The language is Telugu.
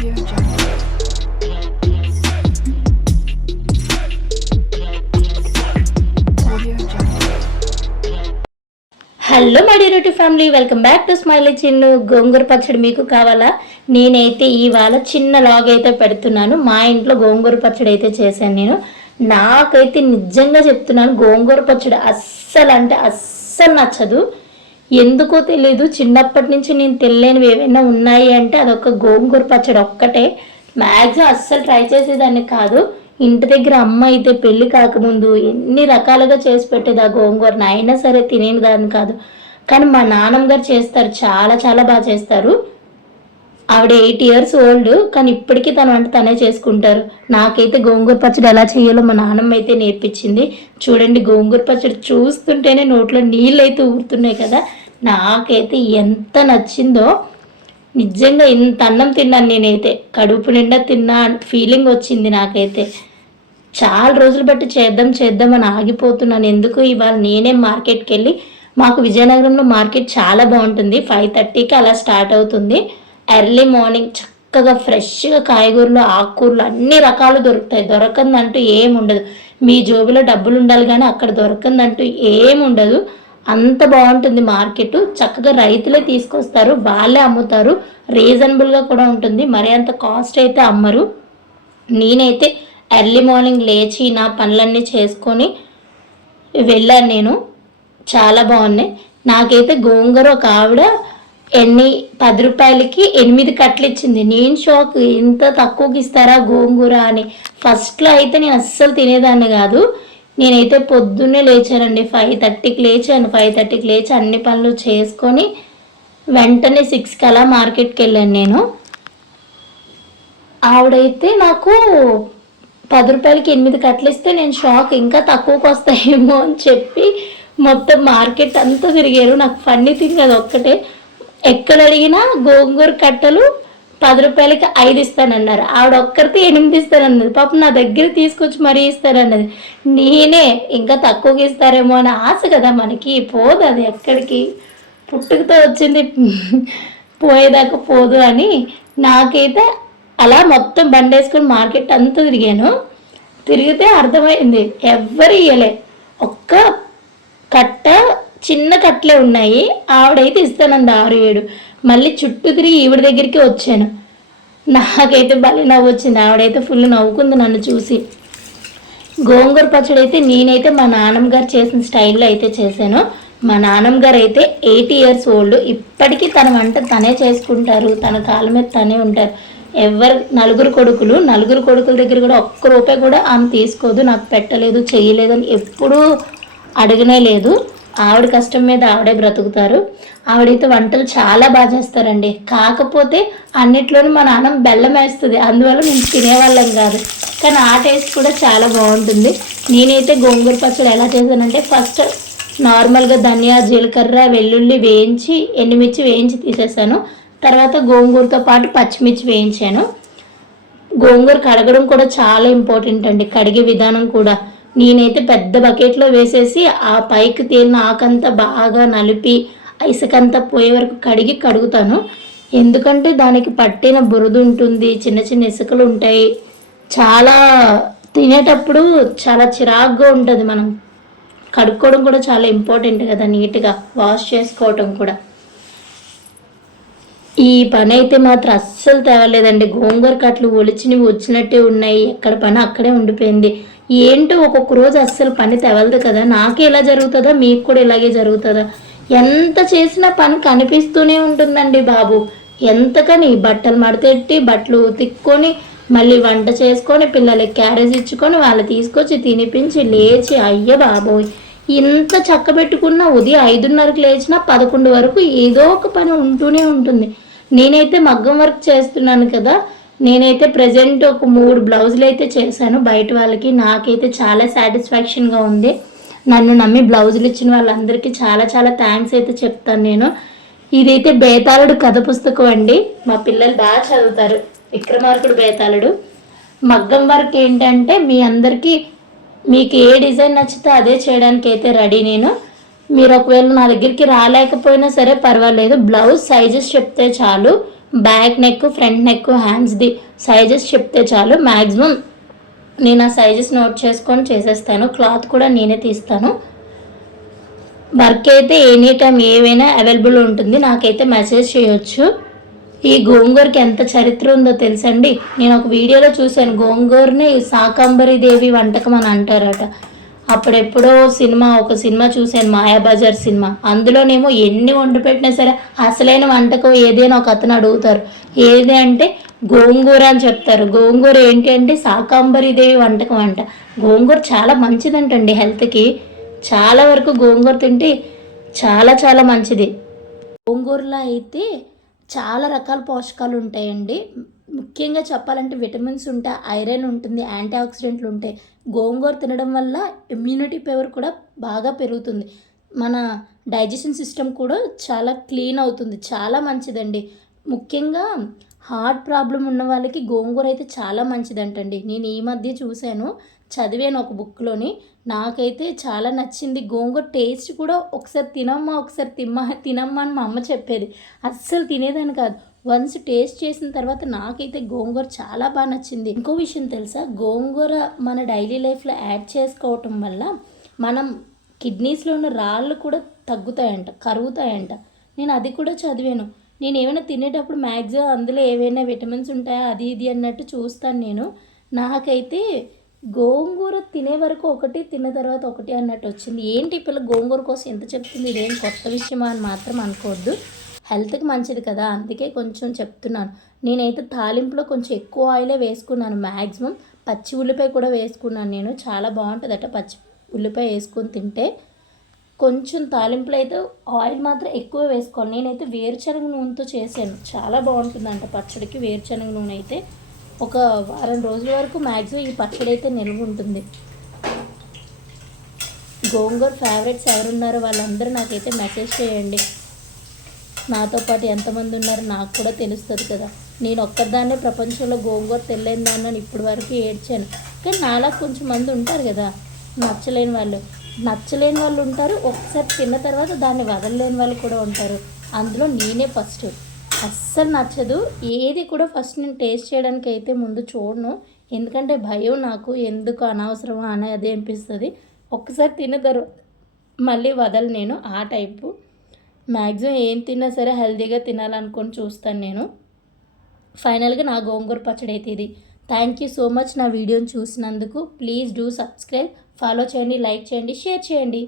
Hello my dear family welcome back to Smiley Chinnu gongura pachadi మీకు కావాలా? నేనైతే ఇవాళ చిన్న లాగ్ అయితే పెడుతున్నాను. మా ఇంట్లో గోంగూర పచ్చడి అయితే చేశాను నేను. నాకైతే నిజంగా చెప్తున్నాను గోంగూర పచ్చడి అస్సలు అంటే అస్సలు నచ్చదు. ఎందుకో తెలీదు. చిన్నప్పటి నుంచి నేను తెలియనివి ఏమైనా ఉన్నాయి అంటే అదొక గోంగూర పచ్చడి ఒక్కటే. మ్యాక్సిమం అస్సలు ట్రై చేసేదాన్ని కాదు. ఇంటి దగ్గర అమ్మ అయితే పెళ్ళి కాకముందు ఎన్ని రకాలుగా చేసి పెట్టేది ఆ గోంగూరని అయినా సరే తినేదాన్ని కాదు. కానీ మా నాన్నమ్మ గారు చేస్తారు. చాలా చాలా బాగా చేస్తారు. ఆవిడ ఎయిట్ ఇయర్స్ ఓల్డ్ కానీ ఇప్పటికీ తన వంట తనే చేసుకుంటారు. నాకైతే గోంగూర పచ్చడి ఎలా చేయాలో మా నాన్నమ్మ అయితే నేర్పించింది. చూడండి గోంగూర పచ్చడి చూస్తుంటేనే నోట్లో నీళ్ళు అయితే ఊరుతున్నాయి కదా. నాకైతే ఎంత నచ్చిందో నిజంగా ఇంత అన్నం తిన్నాను నేనైతే. కడుపు నిండా తిన్నా ఫీలింగ్ వచ్చింది నాకైతే. చాలా రోజులు బట్టి చేద్దాం చేద్దాం అని ఆగిపోతున్నాను. ఎందుకు? ఇవాళ నేనే మార్కెట్కి వెళ్ళి మాకు విజయనగరంలో మార్కెట్ చాలా బాగుంటుంది. ఫైవ్ థర్టీకి అలా స్టార్ట్ అవుతుంది. ఎర్లీ మార్నింగ్ చక్కగా ఫ్రెష్గా కాయగూరలు ఆకుకూరలు అన్ని రకాలు దొరుకుతాయి. దొరకందంటూ ఏం ఉండదు. మీ జోబులో డబ్బులు ఉండాలి కానీ అక్కడ దొరకందంటూ ఏం ఉండదు. అంత బాగుంటుంది మార్కెట్. చక్కగా రైతులే తీసుకొస్తారు. వాళ్ళే అమ్ముతారు. రీజనబుల్గా కూడా ఉంటుంది. మరి అంత కాస్ట్ అయితే అమ్మరు. నేనైతే ఎర్లీ మార్నింగ్ లేచి నా పనులన్నీ చేసుకొని వెళ్ళాను నేను. చాలా బాగున్నాయి. నాకైతే గోంగూర ఒక ఆవిడ ఎన్ని పది రూపాయలకి ఎనిమిది కట్టలు ఇచ్చింది. నేను షాక్. ఇంత తక్కువకి ఇస్తారా గోంగూర అని. ఫస్ట్లో అయితే నేను అస్సలు తినేదాన్ని కాదు. నేనైతే పొద్దున్నే లేచానండి. ఫైవ్ థర్టీకి లేచాను. ఫైవ్ థర్టీకి లేచి అన్ని పనులు చేసుకొని వెంటనే సిక్స్కి అలా మార్కెట్కి వెళ్ళాను నేను. ఆవిడైతే నాకు పది రూపాయలకి ఎనిమిది కట్టలు ఇస్తే నేను షాక్. ఇంకా తక్కువకి వస్తాయేమో అని చెప్పి మొత్తం మార్కెట్ అంతా తిరిగారు. నాకు ఫన్నీ థింగ్ అది ఒక్కటే. ఎక్కడ అడిగినా గోంగూర కట్టలు పది రూపాయలకి ఐదు ఇస్తానన్నారు. ఆవిడ ఒక్కరికి ఎనిమిది ఇస్తానన్నది. పాపం నా దగ్గర తీసుకొచ్చి మరీ ఇస్తానన్నది నేనే ఇంకా తక్కువకి ఇస్తారేమో అని ఆశ కదా మనకి. పోదు అది ఎక్కడికి. పుట్టుకతో వచ్చింది. పోయేదాకా పోదు అని నాకైతే అలా మొత్తం బండేసుకుని మార్కెట్ అంతా తిరిగాను. తిరిగితే అర్థమైంది. ఎవ్వరు ఇయ్యలే. ఒక్క కట్ట చిన్న కట్టలే ఉన్నాయి. ఆవిడైతే ఇస్తానంది ఆరు ఏడు. మళ్ళీ చుట్టూ తిరిగి ఈవిడ దగ్గరికి వచ్చాను. నాకైతే భలే నవ్వు వచ్చింది ఆవిడైతే ఫుల్ నవ్వుకుంది నన్ను చూసి. గోంగూర పచ్చడి అయితే నేనైతే మా నాన్నమ్మ గారు చేసిన స్టైల్లో అయితే చేశాను. మా నాన్నమ్మ గారు అయితే ఎయిటీ ఇయర్స్ ఓల్డ్. ఇప్పటికీ తన వంట తనే చేసుకుంటారు. తన కాళ్ళ మీద తనే ఉంటారు. ఎవరు నలుగురు కొడుకులు నలుగురు కొడుకుల దగ్గర కూడా ఒక్క రూపాయి కూడా ఆమె తీసుకోదు. నాకు పెట్టలేదు చేయలేదు అని ఎప్పుడూ అడగనే లేదు. ఆవిడ కష్టం మీద ఆవిడే బ్రతుకుతారు. ఆవిడైతే వంటలు చాలా బాగా చేస్తారండి. కాకపోతే అన్నిట్లోనూ మా నాన్న బెల్లం వేస్తుంది. అందువల్ల మేము తినేవాళ్ళం కాదు. కానీ ఆ టేస్ట్ కూడా చాలా బాగుంటుంది. నేనైతే గోంగూర పచ్చడి ఎలా చేశానంటే ఫస్ట్ నార్మల్గా ధనియా జీలకర్ర వెల్లుల్లి వేయించి ఎండుమిర్చి వేయించి తీసేసాను. తర్వాత గోంగూరతో పాటు పచ్చిమిర్చి వేయించాను. గోంగూర కడగడం కూడా చాలా ఇంపార్టెంట్ అండి. కడిగే విధానం కూడా. నేనైతే పెద్ద బకెట్లో వేసేసి ఆ పైకి తేలిన ఆకంతా బాగా నలిపి ఇసుకంతా పోయే వరకు కడిగి కడుగుతాను. ఎందుకంటే దానికి పట్టిన బురద ఉంటుంది చిన్న చిన్న ఇసుకలు ఉంటాయి. చాలా తినేటప్పుడు చాలా చిరాగ్గా ఉంటుంది మనం. కడుక్కోవడం కూడా చాలా ఇంపార్టెంట్ కదా నీట్గా వాష్ చేసుకోవటం కూడా. ఈ పని అయితే మాత్రం అస్సలు తేవలేదండి. గోంగూర కట్లు ఒలిచినవి వచ్చినట్టే ఉన్నాయి. ఎక్కడ పని అక్కడే ఉండిపోయింది. ఏంటో ఒక్కొక్క రోజు అస్సలు పని తెవలదు కదా. నాకే ఇలా జరుగుతుందా? మీకు కూడా ఇలాగే జరుగుతుందా? ఎంత చేసినా పని కనిపిస్తూనే ఉంటుందండి బాబు. ఎంతకని బట్టలు మడతెట్టి బట్టలు తిక్కొని మళ్ళీ వంట చేసుకొని పిల్లలకి క్యారేజ్ ఇచ్చుకొని వాళ్ళు తీసుకొచ్చి తినిపించి లేచి అయ్య బాబోయ్. ఇంత చక్క పెట్టుకున్న ఉదయం ఐదున్నరకు లేచినా పదకొండు వరకు ఏదో ఒక పని ఉంటూనే ఉంటుంది. నేనైతే మగ్గం వర్క్ చేస్తున్నాను కదా. నేనైతే ప్రజెంట్ ఒక మూడు బ్లౌజులు అయితే చేశాను. బయట వాళ్ళకి నాకైతే చాలా సాటిస్ఫాక్షన్గా ఉంది. నన్ను నమ్మి బ్లౌజులు ఇచ్చిన వాళ్ళందరికీ చాలా చాలా థ్యాంక్స్ అయితే చెప్తాను నేను. ఇదైతే బేతాళుడు కథ పుస్తకం అండి. మా పిల్లలు బాగా చదువుతారు. విక్రమార్కుడు బేతాళుడు. మగ్గం వర్క్ ఏంటంటే మీ అందరికీ మీకు ఏ డిజైన్ నచ్చితే అదే చేయడానికి అయితే రెడీ నేను. మీరు ఒకవేళ నా దగ్గరికి రాలేకపోయినా సరే పర్వాలేదు. బ్లౌజ్ సైజెస్ చెప్తే చాలు. బ్యాక్ నెక్ ఫ్రంట్ నెక్ హ్యాండ్స్ది సైజెస్ చెప్తే చాలు. మ్యాక్సిమం నేను ఆ సైజెస్ నోట్ చేసుకొని చేసేస్తాను. క్లాత్ కూడా నేనే తీస్తాను. వర్క్ అయితే ఎనీ టైం ఏవైనా అవైలబుల్ ఉంటుంది. నాకైతే మెసేజ్ చేయొచ్చు. ఈ గోంగూరకి ఎంత చరిత్ర ఉందో తెలుసండి? నేను ఒక వీడియోలో చూశాను. గోంగూరని శాకాంబరి దేవి వంటకం అని అంటారట. అప్పుడెప్పుడో సినిమా ఒక సినిమా చూశాను మాయాబజార్ సినిమా. అందులోనేమో ఎన్ని వండి పెట్టినా సరే అసలైన వంటకం ఏది అని ఒక అతను అడుగుతారు. ఏది అంటే గోంగూర అని చెప్తారు. గోంగూర ఏంటి అంటే శాకాంబరి దేవి వంటకం అంట. గోంగూర చాలా మంచిదంటండి హెల్త్కి. చాలా వరకు గోంగూర తింటే చాలా చాలా మంచిది. గోంగూరలో అయితే చాలా రకాల పోషకాలు ఉంటాయండి. ముఖ్యంగా చెప్పాలంటే విటమిన్స్ ఉంటాయి ఐరన్ ఉంటుంది యాంటీ ఆక్సిడెంట్లు ఉంటాయి. గోంగూర తినడం వల్ల ఇమ్యూనిటీ పవర్ కూడా బాగా పెరుగుతుంది. మన డైజెషన్ సిస్టమ్ కూడా చాలా క్లీన్ అవుతుంది. చాలా మంచిదండి. ముఖ్యంగా హార్ట్ ప్రాబ్లం ఉన్న వాళ్ళకి గోంగూర అయితే చాలా మంచిదంటండి. నేను ఈ మధ్య చూశాను. చదివాను ఒక బుక్లోని. నాకైతే చాలా నచ్చింది. గోంగూర టేస్ట్ కూడా ఒకసారి తినమ్మా ఒకసారి తిమ్మా తినమ్మా అని మా అమ్మ చెప్పేది. అస్సలు తినేదాన్ని కాదు. వన్స్ టేస్ట్ చేసిన తర్వాత నాకైతే గోంగూర చాలా బాగా నచ్చింది. ఇంకో విషయం తెలుసా? గోంగూర మన డైలీ లైఫ్లో యాడ్ చేసుకోవటం వల్ల మనం కిడ్నీస్లో ఉన్న రాళ్ళు కూడా తగ్గుతాయంట కరుగుతాయంట. నేను అది కూడా చదివాను. నేను ఏమైనా తినేటప్పుడు మ్యాక్సిమం అందులో ఏవైనా విటమిన్స్ ఉంటాయా? అది ఇది అన్నట్టు చూస్తాను నేను. నాకైతే గోంగూర తినే వరకు ఒకటి తిన్న తర్వాత ఒకటి అన్నట్టు వచ్చింది. ఏంటి పిల్ల గోంగూర కోసం ఎంత చెప్తుంది? ఇదేం కొత్త విషయమా అని మాత్రం అనుకోవద్దు. హెల్త్కి మంచిది కదా అందుకే కొంచెం చెప్తున్నాను. నేనైతే తాలింపులో కొంచెం ఎక్కువ ఆయిలే వేసుకున్నాను మ్యాక్సిమం పచ్చి ఉల్లిపాయ కూడా వేసుకున్నాను నేను. చాలా బాగుంటుందట పచ్చి ఉల్లిపాయ వేసుకొని తింటే. కొంచెం తాలింపులో అయితే ఆయిల్ మాత్రం ఎక్కువ వేసుకోవాలి. నేనైతే వేరుశనగ నూనెతో చేశాను. చాలా బాగుంటుందంట పచ్చడికి వేరుశనగ నూనె అయితే. ఒక వారం రోజుల వరకు మ్యాక్సిమం ఈ పచ్చడి అయితే నిల్వ ఉంటుంది. గోంగూర ఫేవరెట్స్ ఎవరున్నారో వాళ్ళందరూ నాకైతే మెసేజ్ చేయండి. నాతో పాటు ఎంతమంది ఉన్నారో నాకు కూడా తెలుస్తుంది కదా. నేను ఒక్కదాన్నే ప్రపంచంలో గోంగూర తెలియని దాన్ని ఇప్పటి వరకు ఏడ్చాను. కానీ నాలా కొంచెం మంది ఉంటారు కదా నచ్చలేని వాళ్ళు. నచ్చలేని వాళ్ళు ఉంటారు ఒకసారి తిన్న తర్వాత దాన్ని వదలలేని వాళ్ళు కూడా ఉంటారు. అందులో నేనే ఫస్ట్ అస్సలు నచ్చదు. ఏది కూడా ఫస్ట్ నేను టేస్ట్ చేయడానికి అయితే ముందు చూడను. ఎందుకంటే భయం నాకు. ఎందుకు అనవసరమా అనేది అనిపిస్తుంది. ఒక్కసారి తిన్న తర్వాత మళ్ళీ వదలు నేను ఆ టైపు. మ్యాక్సిమం ఏం తిన్నా సరే హెల్తీగా తినాలనుకొని చూస్తాను నేను. ఫైనల్గా నా గోంగూర పచ్చడి అయితే ఇది. థ్యాంక్ యూ సో మచ్ నా వీడియోని చూసినందుకు. ప్లీజ్ డూ సబ్స్క్రైబ్ ఫాలో చేయండి లైక్ చేయండి షేర్ చేయండి.